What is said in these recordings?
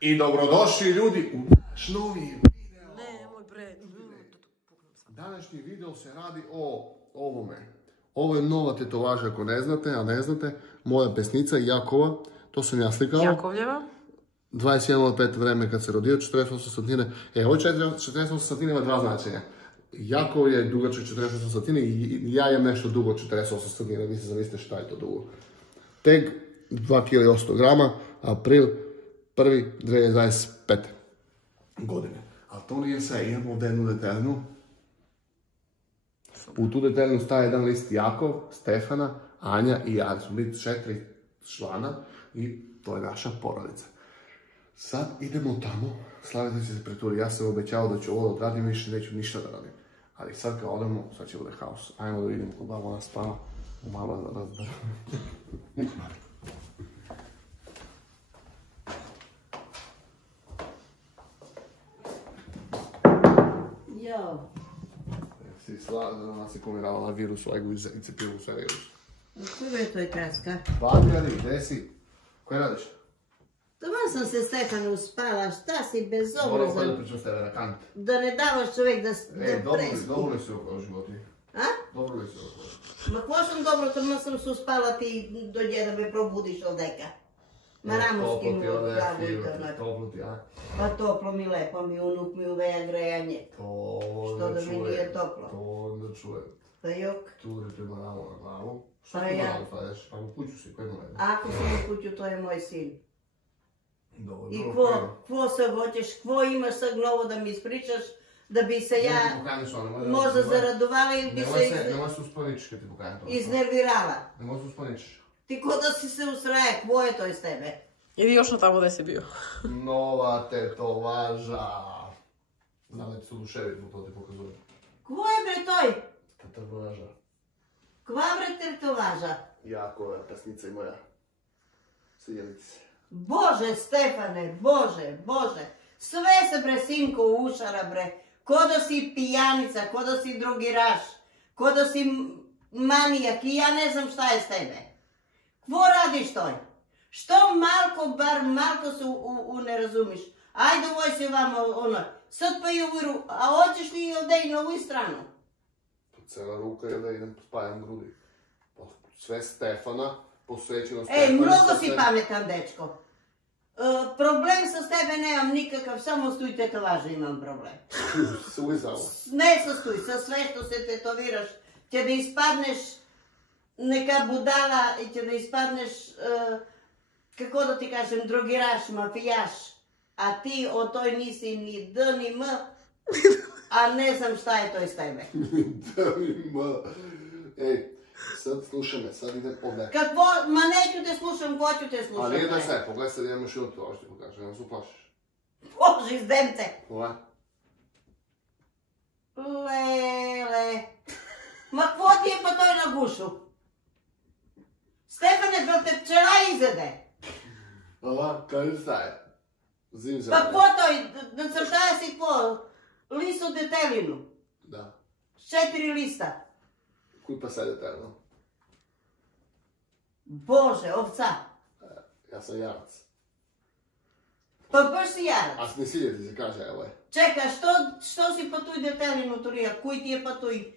I dobrodošli ljudi u naš novi video. Nemoj bre. Današnji video se radi o ovome. Ovo je nova tetovaža ako ne znate, a ne znate. Moja pesnica Jakova, to sam ja slikao. Jakovljeva. 21.05 vreme kad se rodio, 48 satine. Ovo 48 satine ima dva značenja. Jakov je dugačak 48 satine i ja imam nešto dugo 48 satine. Vi se zamislite šta je to dugo. Tek 2 kg i 800 grama, april 1. 2025. godine. Ali to nije sve, imamo jednu detaljnu. U tu detaljnu staje jedan list Jakov, Stefana, Anja i ja. Smo biti 4 člana i to je naša porodica. Sad idemo tamo, slavite se preturi, ja sam obećao da ću ovo odradim, više neću ništa da radim. Ali sad kad odemo, sad će bude haos. Ajmo da vidimo kod baba ona spava, malo da razbara. Jo. Si ona se pomiravala virusu, ajgu i cepivu sve virus. Kako je to je kraska? Babi radi, gdje si? Koje radiš? Doma sam se Stefanu uspala, šta si bezobrazan? Moram da pričam s tebe na kant. Da ne davaš čovjek da prespi. Dobro li si u životu? A? Dobro li si u životu? Ma ko sam dobro, tamo sam se uspala ti dođe da me probudiš od deka. Ma ramo skinu od glavu i to onako. Toplo ti, a? Pa toplo mi lepo, mi unuk mi uveja grejanje. Što da mi nije toplo? To onda čujem. Pa jok. Tu ti ima ramo na glavu. Što Pa ti ja. malo sladeš? Pa u kuću si, koji gleda? Ako sam u kuću, to je moj sin. Dobro, I dobro. kvo se hoćeš, kvo imaš sad novo da mi ispričaš, da bi se ja možda zaradovala ili bi se Nemoj se uspaničiš kad ti pokajem to. iznervirala. Nemoj se uspaničiš. Ti ko da si se usraje, kvo je to iz tebe? Idi još na tamo gdje si bio. Nova tetovaža. Znam da ti se uduševiti, to ti pokazujem. Kvo je bre toj? Tetovaža. Kva bre tetovaža? Jakova, pesnica i moja. Svidjeli ti se. Bože Stefane, Bože, Bože. Sve se bre sinko ušara bre. Ko da si pijanica, ko da si drogiraš, ko da si manijak i ja ne znam šta je s tebe. Kvo radiš toj? Što malko, bar malko se ne razumiš? Ajde ovoj si ovamo, ono, sad pa i uviru, a hoćeš li odej na ovu stranu? To cela ruka je da idem spajam grudi. Sve Stefana, posvećeno Ej, mnogo si pametan, dečko. Problem sa tebe nemam nikakav, samo s tuj tetovaža imam problem. Suizalo. Ne sa tuj, sa sve što se tetoviraš, će da ispadneš neka budala i će da ispadneš, kako da ti kažem, drogiraš, mafijaš. A ti o toj nisi ni D ni M, a ne znam šta je to iz tebe. Da mi ma... Ej, sad slušaj me, sad idem ovdje. Kakvo, ma neću te slušam, ko ću te slušam. Ali nije da sve, pogledaj sad idemo još jutro, ovo što ti pokažem, ne se uplašiš. Bože, izdemce. Pogledaj. Lele. Ma kvo ti je pa toj na gušu? Stefane, da te pčela izede. Ova, kaži šta je. Zim za Pa mene. kvo toj, da crtaja si kvo? Listu detelinu. Da. 4 lista. Kuj pa sad detaljno. Bože, ovca. Ja sam jarac. Pa baš si jarac. A ne sviđa ti se kaže, evo je. Čekaj, što si pa tuj detelinu turija? Kuj ti je pa tuj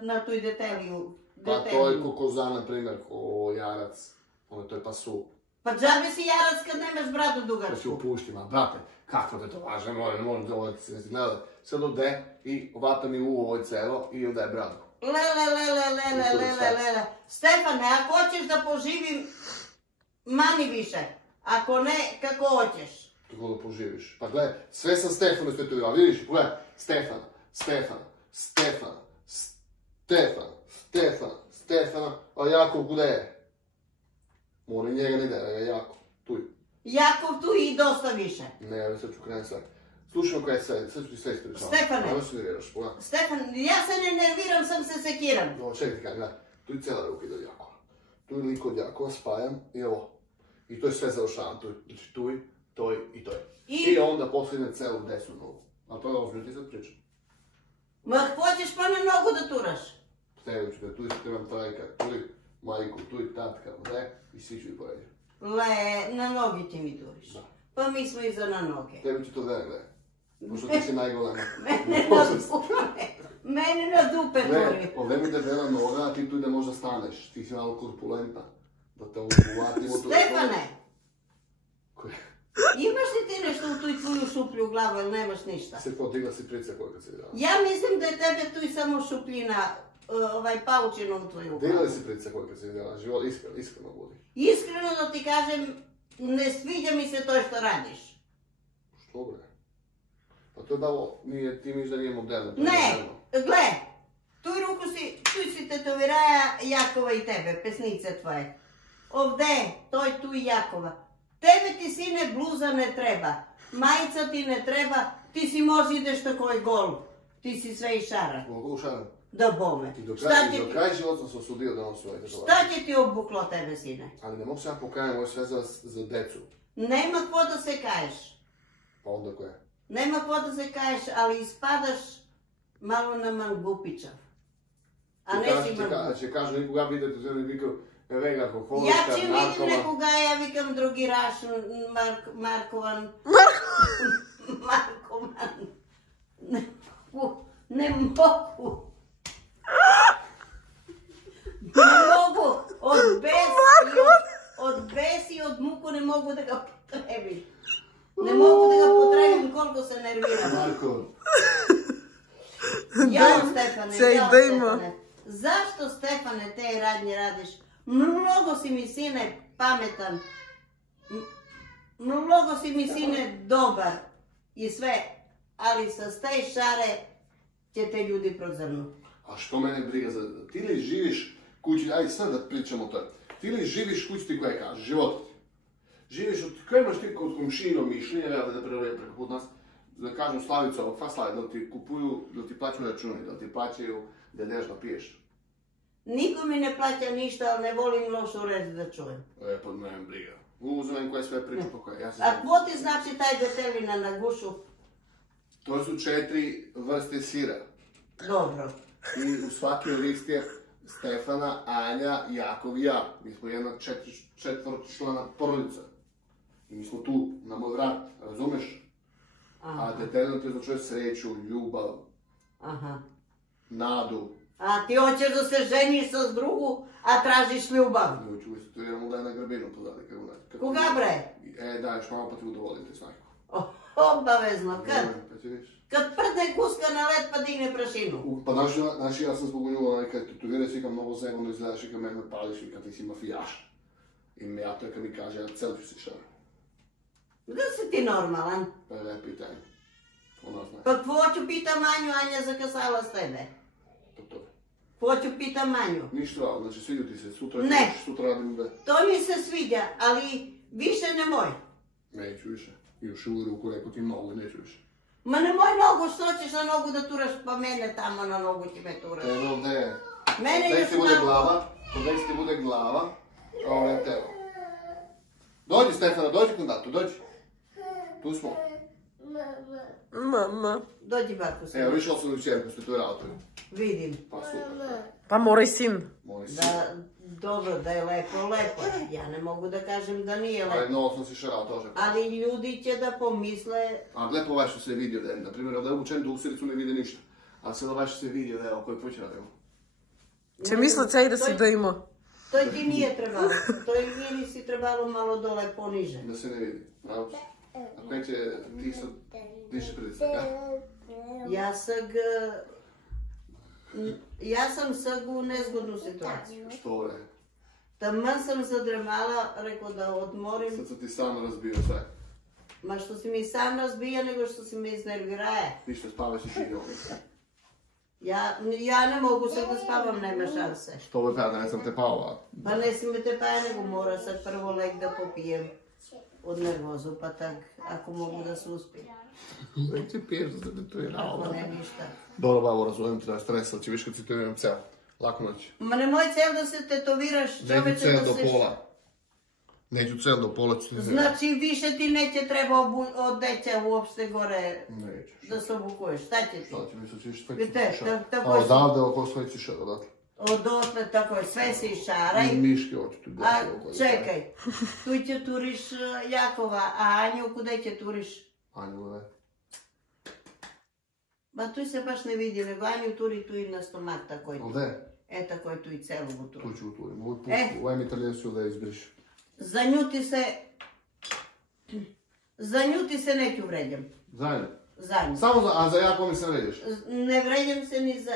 na tuj deteliju? Pa to je ko koza, na primjer, ko jarac. Ono, to je pa su. Pa džabe si jarac kad nemaš bradu Da si dugačku. upuštima, brate, kako te to važe, moram da ovo se ne gledaj. Sad ode i ovata mi u ovoj celo i ode bradu. Lele. Stefane, ako hoćeš da poživim, mani više. Ako ne, kako hoćeš. Kako da poživiš. Pa gledaj, sve sam Stefanu stetovirao, vidiš, pogledaj, Stefana, a Jakov gdje je? Mora njega ne da je Jakov, tuj. Jakov tu i dosta više. Ne, ja sad ću krenuti sve. Slušaj koje je sve, sad ću ti sve ispričati. Stefane. Ovo se nerviraš, pogledaj. Stefan, ja se ne nerviram, sam se sekiram. Ovo, čekaj ti kaj, gledaj, tu je cijela ruka ide od Jakova. Tu je lik od Jakova, spajam i ovo. I to je sve završavam, tu je, znači tu je, toj i toj. I onda posljedne celu desnu nogu. A to je ozbiljno ti sad pričam. Ma hoćeš pa na nogu da turaš? Stavit ću da tu trebam trajka, tu je majku, tu je tatka, ne? I svi ću ih poredio. Na nogi ti mi turiš. Da. pa mi smo iza na noge. Tebi ti to da gledaj. Pošto ti si najgolema. Mene na dupe gori. Ne, ovdje mi debela noga, a ti tu da možda staneš. Ti si malo korpulentna. Da te uvatimo tu. Stefane! Koje? Imaš li ti nešto u tu tvoju šuplju u glavu ili nemaš ništa? Se podigla si price koliko si dala. Ja mislim da je tebe tu i samo šupljina, paučina u tvoju glavu. Digla si price koliko si dala, život iskreno budi. Iskreno da ti kažem, ne sviđa mi se to što radiš. Što bre? Pa to je dalo, ti misliš da nije moderno. Ne, gle, tu si tetoviraja Jakova i tebe, pesnice tvoje. Ovdje, to je tu i Jakova. Tebe ti sine bluza ne treba, majica ti ne treba, ti si možda ideš tako i gol. Ti si sve i šara. Mogu šara? Da bome. I do kraj života sam osudio da nosim ovaj tetovaž. Šta će ti obuklo tebe sine? Ali ne mogu se ja pokajati, ovo je sve za decu. Nema ko da se kaješ. Pa onda koje? Nema ko da se kaješ, ali ispadaš malo na mangupića. A ne si mangupić. Će kažu nikoga vidjeti, to je vikao, vega, alkoholička, Ja čim narkova. vidim nekoga, ja vikam drugi raš, Markovan. Markovan. Ne mogu. Od besi i od muku ne mogu da ga potrebim. Ne mogu da ga potrebim koliko se nerviram. Marko. Jao Stefane. Zašto Stefane te radnje radiš? Mnogo si mi sine pametan. Mnogo si mi sine dobar. I sve. Ali sa ste šare će te ljudi prozrnuti. A što mene briga za... Ti li živiš kući, ajde sad da pričamo to. Ti li živiš kući ti koja kaže, život ti. Živiš od koje imaš ti kod komšino mišljenja, da prevore preko put nas, da kažem Slavica, ovog Slavi, da ti kupuju, da ti plaćaju računi, da ti plaćaju da ideš da piješ. Niko mi ne plaća ništa, ali ne volim lošu reći da čujem. Pa ne briga. Uzmem koje sve priču po koje. A ko ti znači taj detelina na gušu? To su 4 vrste sira. Dobro. I u svaki list je Stefana, Anja, Jakov i ja. Mi smo jedna četvrčlana porodica. I mi smo tu, na moj vrat, razumeš? A detelina ti označuje sreću, ljubav, nadu. A ti hoćeš da se ženiš sa drugu, a tražiš ljubav. Neću istorijalno da je na Grbinu pozadnje. Koga bre? Da, još malo pa ti udovolim te svako. Obavezno, kad? Kad prdne guska na led pa digne prašinu. Pa naši ja sam zbog nju, kad tutoviraš, vikam mnogo zemlno izgledaš, vikam mene pališ, vikam ti si mafijaš. I ja to kad mi kaže, ja celču si šara. Da si ti normalan? Pa je pitanje. Ona zna. Pa hoću pita Manju, Anja zakasala s tebe. To. Hoću pita Manju. Ništa, znači sviđa ti se, sutra radim da... To mi se sviđa, ali više nemoj. Neću više. Još u ruku rekao ti nogu, neću više. Ma nemoj nogu, što ćeš na nogu da turaš, pa mene tamo na nogu ti me turaš. Evo gdje je. Mene još ti bude glava, gdje ti bude glava, ovo je telo. Dođi Stefana, dođi kod tatu, dođi. Tu smo. Mama. Dođi Barko se. Evo, išao sam u čerku, ste tu ratovi. Vidim. Pa super. Pa mora i sin. Moj sin. Dobro, da je lepo. Ja ne mogu da kažem da nije lepo. Ali mnogo sam si šarao tože. Ali ljudi će da pomisle... A lepo ovaj što se vidio da je, na primjer, ovdje obučen da u srcu ne vidi ništa. A sad ovaj što se vidio da je o kojoj poći radimo. Će misle cej da si da ima. To ti nije trebalo. To je meni si trebalo malo dole poniže. Da se ne vidi. Pravo. A kaj će ti sad više pritisak, a? Ja sam sad u nezgodnu situaciju. Što je? Taman sam zadremala, rekao da odmorim. Sad sam ti sam razbio sve. Ma što si mi sam razbija, nego što si me iznerviraje. Ništa, spavaš i ti ovdje. Ja ne mogu sad da spavam, nema šanse. Što je da ne sam te pao, Pa ne si me te paja, nego mora sad prvo lek da popijem od nervozu, pa tak, ako mogu da se uspijem. Nek ti piješ da se detuirao. Ako ne, ništa. Dobro, babo, razumijem ti da je stres, ali će viš kad si tetoviram cel. Lako noći. Ma nemoj cel da se tetoviraš, čoveče da se... Neću cel do pola. Neću cel do pola. Znači više ti neće treba od deća uopšte gore da se obukuješ. Šta će ti? Šta će mi se ćeš Vidite, A tako si... odavde oko svoje ćeš odatle. Odosle tako je, sve se išaraj. I miške oči tu A čekaj, tu će turiš Jakova, a Anju kude će turiš? Anju, ne. Ma tu se baš ne vidi, nego Anju turi tu i na stomak, tako je. Gde? Tako je tu i celu buturu. Tu ću uturim. Ovaj mi italijansu da je izbriš. Za nju ti se neću vređam. Zajedno? Za nju. Samo a za Jakova mi se ne vređaš? Ne vređam se ni za...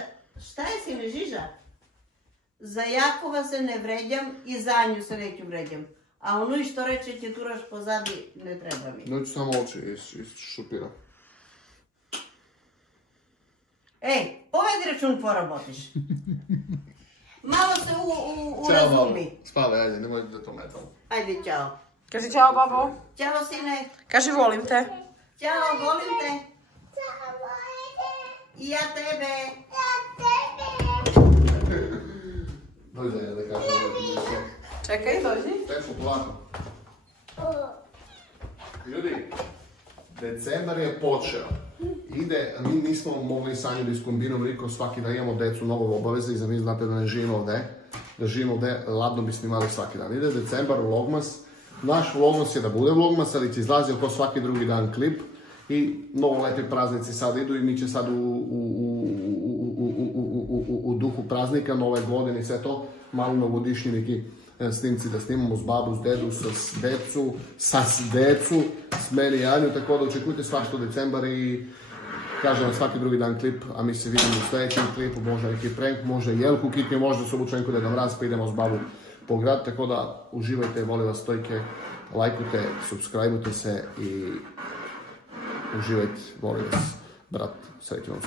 Šta je si, ne žiža? Za Jakova se ne vređam i za nju se neću vređam. A ono što reče će turaš pozadi, ne treba mi. Neću samo oči iz šupira. Ej, ovaj račun porobotiš. Malo se urazumi. Spavaj, ajde, nemoj da to metamo. Ajde, čao. Kaži čao, babo. Ćao, sine. Kaži volim te. Ćao, volim te. I ja tebe. Dođe da kažem nešto. Čekaj, dođi. Teško, polako. Ljudi, decembar je počeo. Mi nismo mogli sa Anjom iskombinom riko svaki dan imamo decu nove obaveze i za mi znate da ne živimo ovde. Da živimo ovde, ladno bi snimali svaki dan. Ide decembar, vlogmas. Naš vlogmas je da bude vlogmas, ali će izlazi oko svaki drugi dan klip. I novoletni praznici sad idu i mi će sad u duhu praznika, nove godine i sve to, malo novogodišnji neki snimci da snimamo s babu, s dedu, s decu, s meni i Anju, tako da očekujte svašto decembar i kažem svaki drugi dan klip, a mi se vidimo u sljedećem klipu, možda neki prank, možda Jelku kitnje, možda Sobučenku da ga mraz, pa idemo s babu po grad, tako da uživajte, volim vas stojke, lajkujte, subscribeujte se i uživajte, volim vas, brat, srećno vam